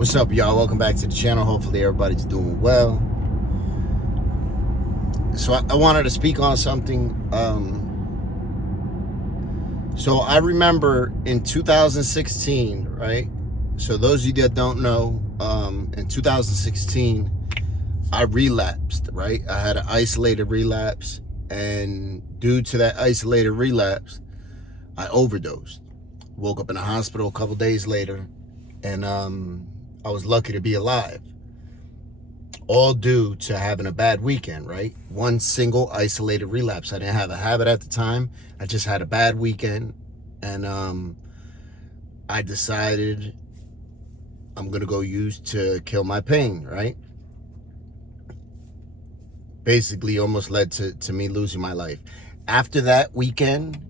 What's up, y'all? Welcome back to the channel. Hopefully everybody's doing well. So I wanted to speak on something. So I remember in 2016, right? So those of you that don't know, in 2016, I relapsed, right? I had an isolated relapse, and due to that isolated relapse, I overdosed. Woke up in the hospital a couple days later, and I was lucky to be alive. All due to having a bad weekend, right? One single isolated relapse. I didn't have a habit at the time. I just had a bad weekend, and I decided I'm gonna go use to kill my pain, right? Basically almost led to me losing my life. After that weekend,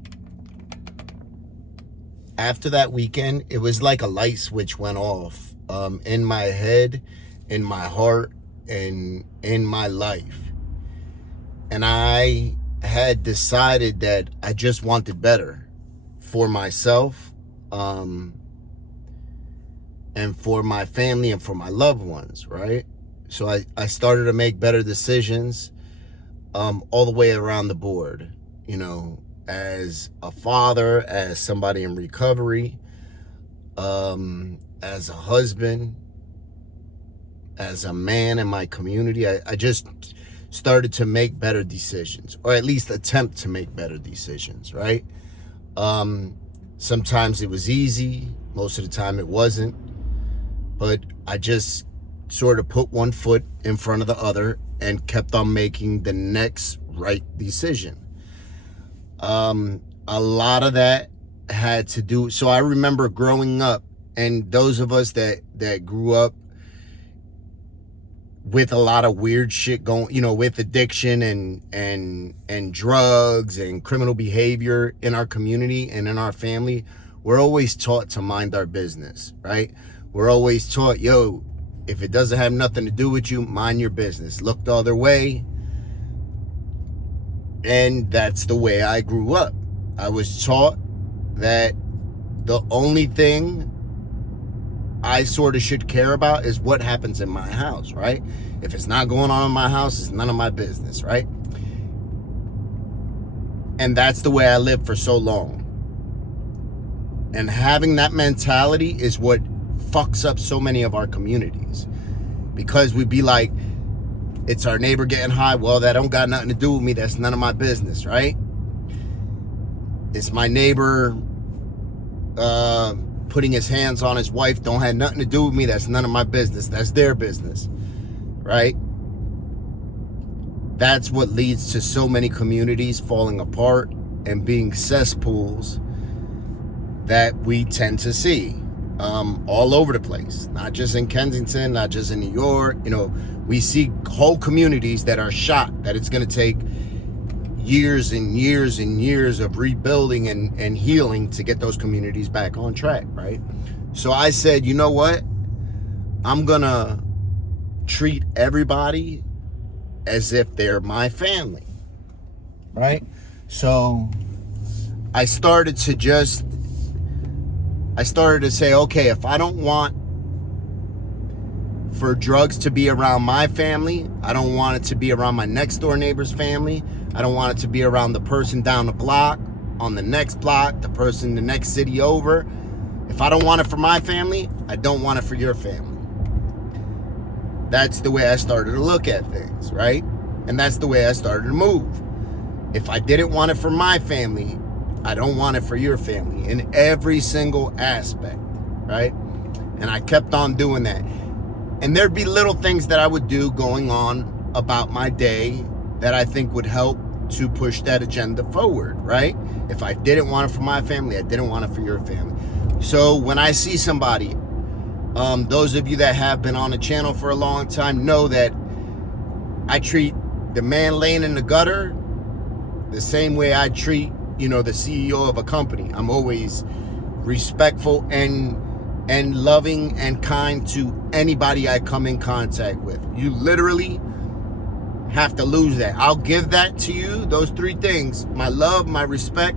it was like a light switch went off in my head, in my heart, and in my life. And I had decided that I just wanted better for myself, and for my family and for my loved ones, right? So I started to make better decisions all the way around the board, you know, as a father, as somebody in recovery, as a husband, as a man in my community. I just started to make better decisions, or at least attempt to make better decisions, right? Sometimes it was easy, most of the time it wasn't, but I just sort of put one foot in front of the other and kept on making the next right decision. A lot of that had to do, so I remember growing up, and those of us that grew up with a lot of weird shit going, you know, with addiction and drugs and criminal behavior in our community and in our family, we're always taught to mind our business, right? We're always taught, yo, if it doesn't have nothing to do with you, mind your business. Look the other way. And that's the way I grew up. I was taught that the only thing I sort of should care about is what happens in my house, right? If it's not going on in my house, it's none of my business, right? And that's the way I lived for so long. And having that mentality is what fucks up so many of our communities, because we'd be like, it's our neighbor getting high. Well, that don't got nothing to do with me. That's none of my business, right? It's my neighbor putting his hands on his wife. Don't have nothing to do with me. That's none of my business. That's their business, right? That's what leads to so many communities falling apart and being cesspools that we tend to see all over the place. Not just in Kensington, not just in New York. You know, we see whole communities that are shot, that it's going to take years and years and years of rebuilding and healing to get those communities back on track, right? So I said, you know what? I'm going to treat everybody as if they're my family, right? So I started to say, okay, if I don't want for drugs to be around my family, I don't want it to be around my next door neighbor's family, I don't want it to be around the person down the block, on the next block, the person in the next city over. If I don't want it for my family, I don't want it for your family. That's the way I started to look at things, right? And that's the way I started to move. If I didn't want it for my family, I don't want it for your family, in every single aspect, right? And I kept on doing that. And there'd be little things that I would do going on about my day that I think would help to push that agenda forward, right? If I didn't want it for my family, I didn't want it for your family. So when I see somebody, those of you that have been on the channel for a long time know that I treat the man laying in the gutter the same way I treat, you know, the CEO of a company. I'm always respectful and loving and kind to anybody I come in contact with. You literally have to lose that. I'll give that to you, those three things: my love, my respect,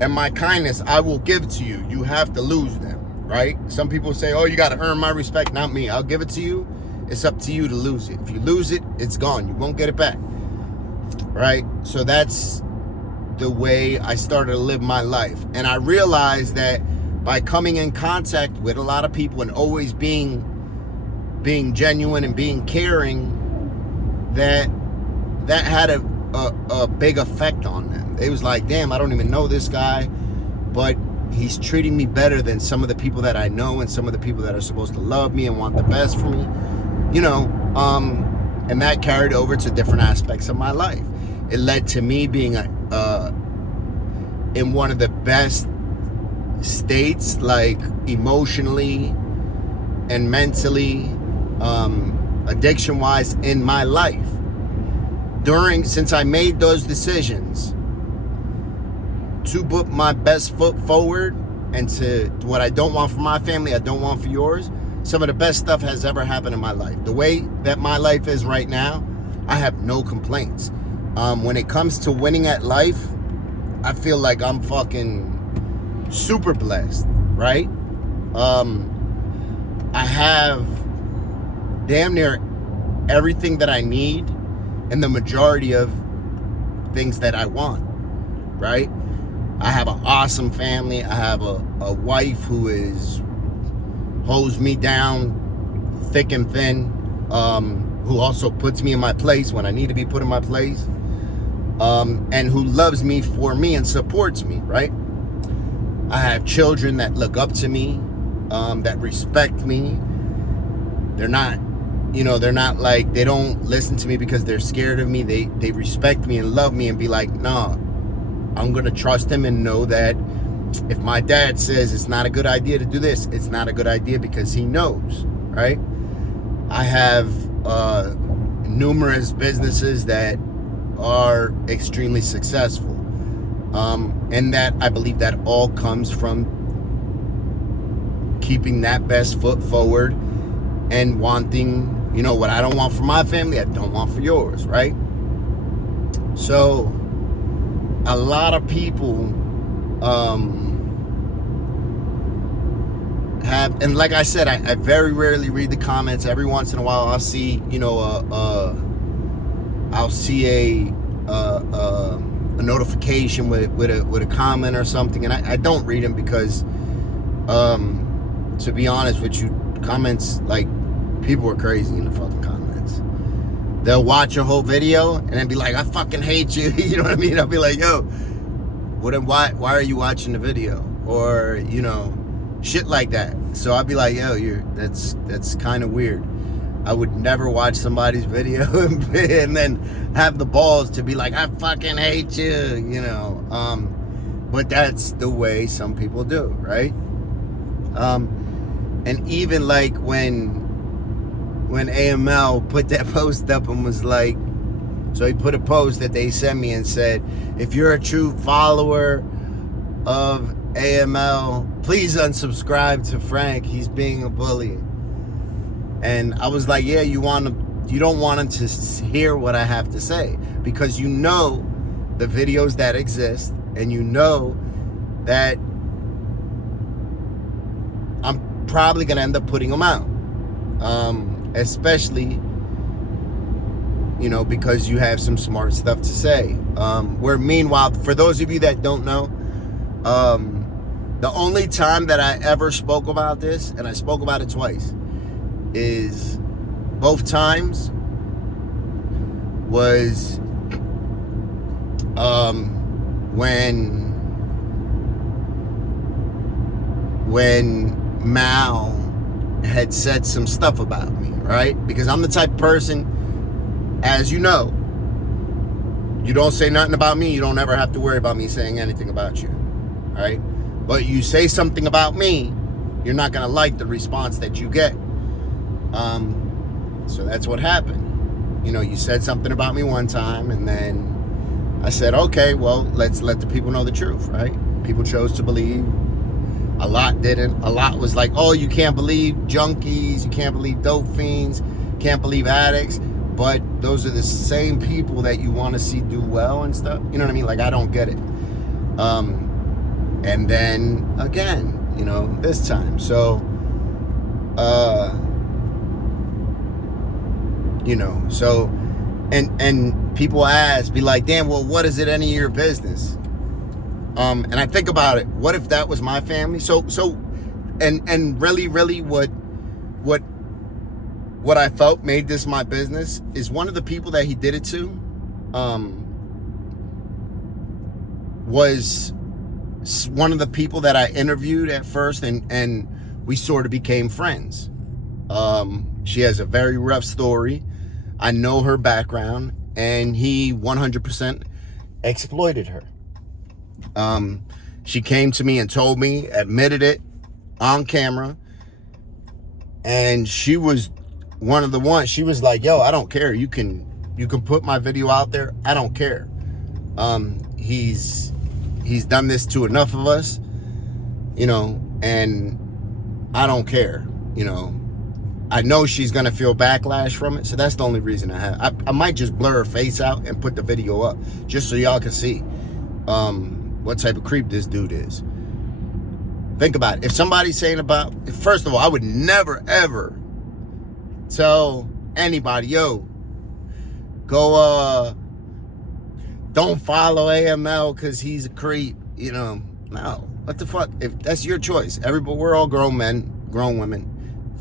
and my kindness. I will give to you. You have to lose them. right? Some people say, oh, you got to earn my respect. Not me. I'll give it to you. It's up to you to lose it. If you lose it, it's gone. You won't get it back, right? So that's the way I started to live my life. And I realized that by coming in contact with a lot of people and always being genuine and being caring, that had a big effect on them. It was like, damn, I don't even know this guy, but he's treating me better than some of the people that I know and some of the people that are supposed to love me and want the best for me, you know. And that carried over to different aspects of my life. It led to me being in one of the best states, like emotionally and mentally, addiction-wise, in my life. Since I made those decisions to put my best foot forward and to what I don't want for my family, I don't want for yours, some of the best stuff has ever happened in my life. The way that my life is right now, I have no complaints. When it comes to winning at life, I feel like I'm fucking super blessed, right? I have damn near everything that I need and the majority of things that I want, right? I have an awesome family. I have a wife who holds me down thick and thin, who also puts me in my place when I need to be put in my place, and who loves me for me and supports me, right? I have children that look up to me, that respect me. They're not like, they don't listen to me because they're scared of me. They respect me and love me and be like, nah, I'm going to trust him and know that if my dad says it's not a good idea to do this, it's not a good idea because he knows, right? I have numerous businesses that are extremely successful. And that I believe that all comes from keeping that best foot forward and wanting, what I don't want for my family, I don't want for yours, right? So a lot of people have, and like I said, I very rarely read the comments. Every once in a while I'll see, I'll see a notification with a comment or something, and I don't read them because, to be honest with you, comments, like, people are crazy in the fucking comments. They'll watch a whole video and then be like, I fucking hate you. You know what I mean? I'll be like, yo, why are you watching the video? Or, shit like that. So I'll be like, yo, that's kind of weird. I would never watch somebody's video and then have the balls to be like, I fucking hate you, But that's the way some people do, right? And even like when AML put that post up and was like, so he put a post that they sent me and said, if you're a true follower of AML, please unsubscribe to Frank. He's being a bully. And I was like, yeah, you don't want him to hear what I have to say, because the videos that exist, and that I'm probably gonna end up putting them out, especially because you have some smart stuff to say. Where meanwhile, for those of you that don't know, the only time that I ever spoke about this, and I spoke about it twice, is both times was when Mal had said some stuff about me, right? Because I'm the type of person, as you know, you don't say nothing about me, you don't ever have to worry about me saying anything about you, right? But you say something about me, you're not gonna like the response that you get. So that's what happened. You said something about me one time, and then I said, okay, well, let's let the people know the truth, right? People chose to believe. A lot didn't. A lot was like, oh, you can't believe junkies, you can't believe dope fiends, can't believe addicts. But those are the same people that you want to see do well and stuff. You know what I mean? Like, I don't get it. And then again, you know, this time. So, you know, so, and people be like, damn, well, what is it any of your business? And I think about it, what if that was my family? And really what I felt made this my business is one of the people that he did it to, was one of the people that I interviewed at first, and we sort of became friends. She has a very rough story. I know her background, and he 100% exploited her. She came to me and told me, admitted it on camera, and she was one of the ones. She was like, yo, I don't care. You can put my video out there. I don't care. He's done this to enough of us, you know, and I don't care, you know. I know she's gonna feel backlash from it, so that's the only reason I might just blur her face out and put the video up just so y'all can see what type of creep this dude is. Think about it. If somebody's saying first of all, I would never ever tell anybody, yo, go don't follow AML because he's a creep, you know. No, what the fuck? If that's your choice, we're all grown men, grown women.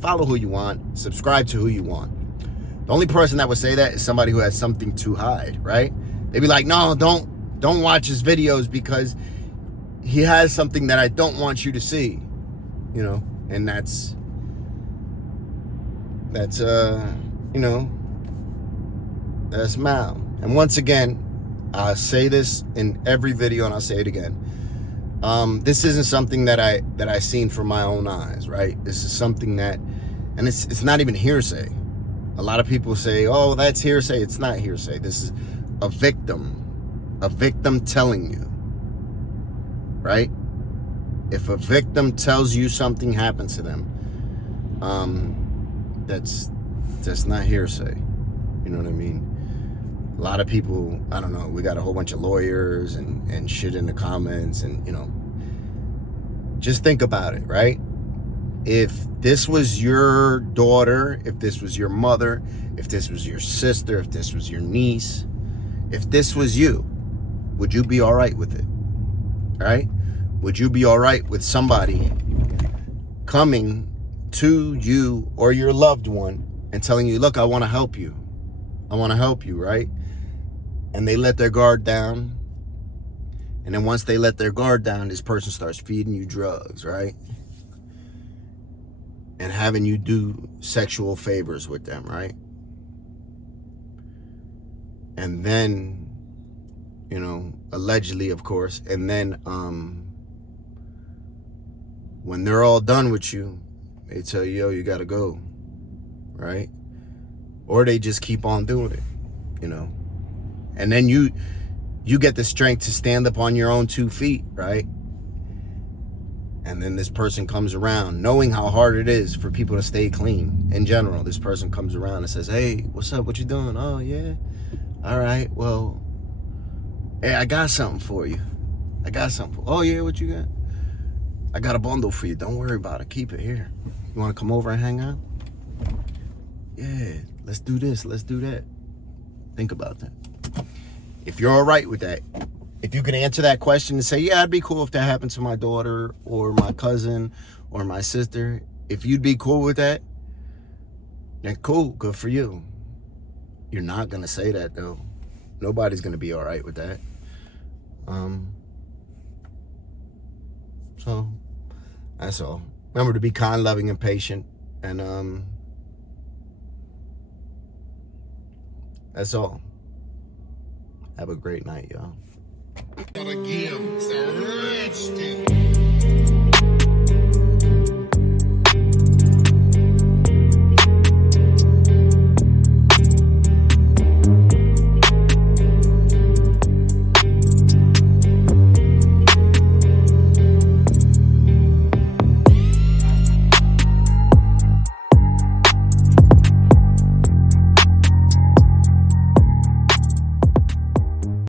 Follow who you want, subscribe to who you want. The only person that would say that is somebody who has something to hide, right? They'd be like, no, don't watch his videos because he has something that I don't want you to see, you know. And that's you know, that's Mal. And once again, I say this in every video, and I'll say it again. This isn't something that I seen from my own eyes, right? This is something that, and it's not even hearsay. A lot of people say, oh, that's hearsay. It's not hearsay. This is a victim telling you, right? If a victim tells you something happened to them, that's not hearsay. You know what I mean? A lot of people, I don't know, we got a whole bunch of lawyers and shit in the comments, and, you know, just think about it, right? If this was your daughter, if this was your mother, if this was your sister, if this was your niece, if this was you, would you be all right with it? All right? Would you be all right with somebody coming to you or your loved one and telling you, look, I want to help you. I want to help you, right? And they let their guard down. And then once they let their guard down, this person starts feeding you drugs, right? And having you do sexual favors with them, right? And then, you know, allegedly, of course, and then when they're all done with you, they tell you, yo, you gotta go, right? Or they just keep on doing it, you know? And then you get the strength to stand up on your own 2 feet, right? And then this person comes around, knowing how hard it is for people to stay clean in general. This person comes around and says, hey, what's up? What you doing? Oh, yeah. All right. Well, hey, I got something for you. Oh, yeah, what you got? I got a bundle for you. Don't worry about it. Keep it here. You want to come over and hang out? Yeah, let's do this. Let's do that. Think about that. If you're all right with that, if you can answer that question and say, yeah, it'd be cool if that happened to my daughter or my cousin or my sister. If you'd be cool with that, then cool, good for you. You're not going to say that, though. Nobody's going to be all right with that. So that's all. Remember to be kind, loving, and patient. And that's all. Have a great night, y'all. Gotta give. It's a rich thing.